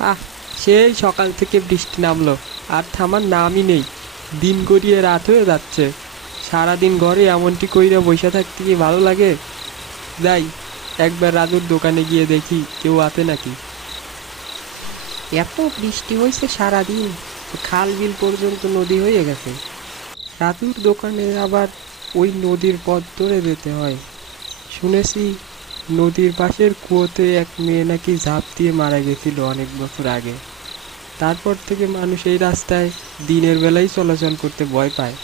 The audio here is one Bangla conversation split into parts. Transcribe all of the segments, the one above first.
আহ, সেই সকাল থেকে বৃষ্টি নামলো, আর থামার নামই নেই। দিন গড়িয়ে রাত হয়ে যাচ্ছে। সারাদিন ঘরে এমনটি কইরা বইসা থাকতে কি ভালো লাগে? যাই, একবার রাজুর দোকানে গিয়ে দেখি কেউ আছে নাকি। এত বৃষ্টি হয়েছে সারাদিন, খাল বিল পর্যন্ত নদী হয়ে গেছে। রাজুর দোকানে আবার ওই নদীর পথ ধরে যেতে হয়। শুনেছি নদীর পাশের কুয়োতে এক মেয়ে নাকি ঝাঁপ দিয়ে মারা গেছিল অনেক বছর আগে। তারপর থেকে মানুষ এই রাস্তায় দিনের বেলায় চলাচল করতে ভয় পায়।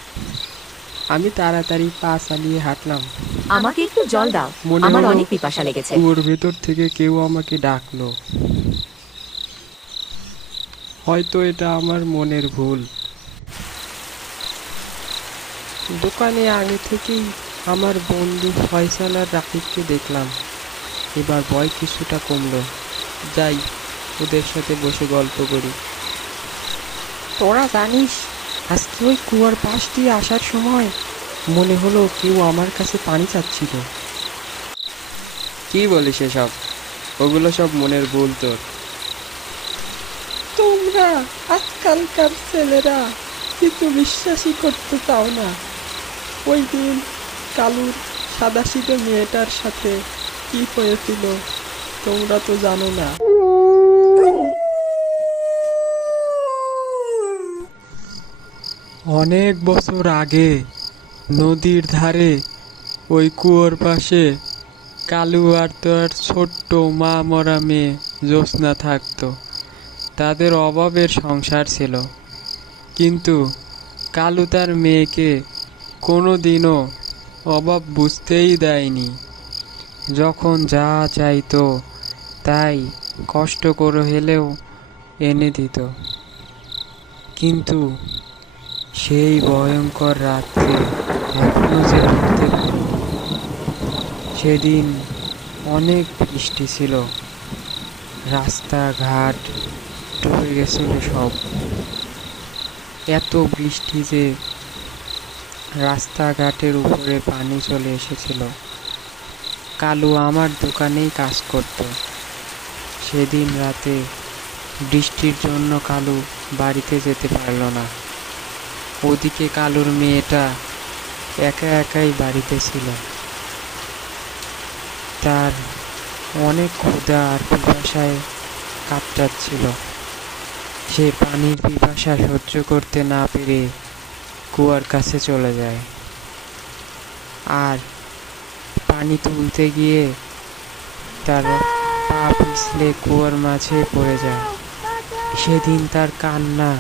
আমি তাড়াতাড়ি পা চালিয়ে হাঁটলাম। আমাকে একটু জল দাও, মনে আমার হলো অনেক পিপাসা লেগেছে। কুয়োর ভেতর থেকে কেউ আমাকে ডাকলো। হয়তো এটা আমার মনের ভুল। দোকানে আগে থেকেই আমার বন্ধু ফয়সাল আর রাকিবকে দেখলাম। এবার ভয় কিছুটা কমলো। যাই, ওদের সাথে বসে গল্প করি। তোরা জানিস, আজকে ওই কুয়ার পাশ দিয়ে আসার সময় মনে হলো কেউ আমার কাছে পানি চাচ্ছিল। কি বলিস এসব? ওগুলো সব মনের ভুল তোর। তোমরা আজকালকার ছেলেরা কিছু বিশ্বাসই করতে চাও না। ওই দিন কালুর সাদাসিধে মেয়েটার সাথে কি হয়েছিল তোমরা তো জানো না। অনেক বছর আগে নদীর ধারে ওই কুয়োর পাশে কালু আর তার ছোট্ট মা মরা মেয়ে জ্যোৎস্না থাকতো। তাদের অভাবের সংসার ছিল, কিন্তু কালু তার মেয়েকে কোনো দিনও অভাব বুঝতেই দেয়নি। যখন যা চাইতো তাই কষ্ট করে হলেও এনে দিত। কিন্তু সেই ভয়ঙ্কর রাত্রে এখনো যে ভুলতে পারিনি। সেদিন অনেক বৃষ্টি ছিল, রাস্তাঘাট ডুবে গেছিল সব। এত বৃষ্টি যে রাস্তাঘাটের উপরে পানি চলে এসেছিল। কালু আমার দোকানেই কাজ করত। সেদিন রাতে বৃষ্টির জন্য কালু বাড়িতে যেতে পারল না। ওদিকে কালুর মেয়েটা একা একাই বাড়িতে ছিল। তার অনেক ক্ষুধা আর পিপাসায় কাতরাচ্ছিল। সে পানির পিপাসা সহ্য করতে না পেরে কুয়ার কাছে চলে যায়, আর পানি তুলতে গিয়ে তার পা পিছলে কুয়ার মাঝে পড়ে যায়। সেদিন তার কান্না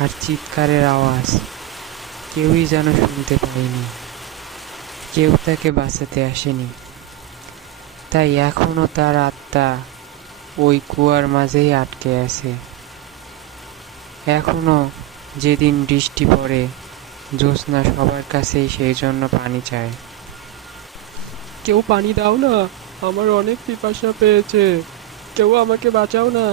আর চিৎকারের আওয়াজ কেউই যেন শুনতে পায়নি। কেউ তাকে বাঁচাতে আসেনি। তাই এখনো তার আত্মা ওই কুয়ার মাঝেই আটকে আছে। এখনো যেদিন বৃষ্টি পড়ে, জ্যোৎস্না সবার কাছেই সেই জন্য পানি চায়। কেউ পানি দাও না, আমার অনেক পিপাসা পেয়েছে। কেউ আমাকে বাঁচাও না।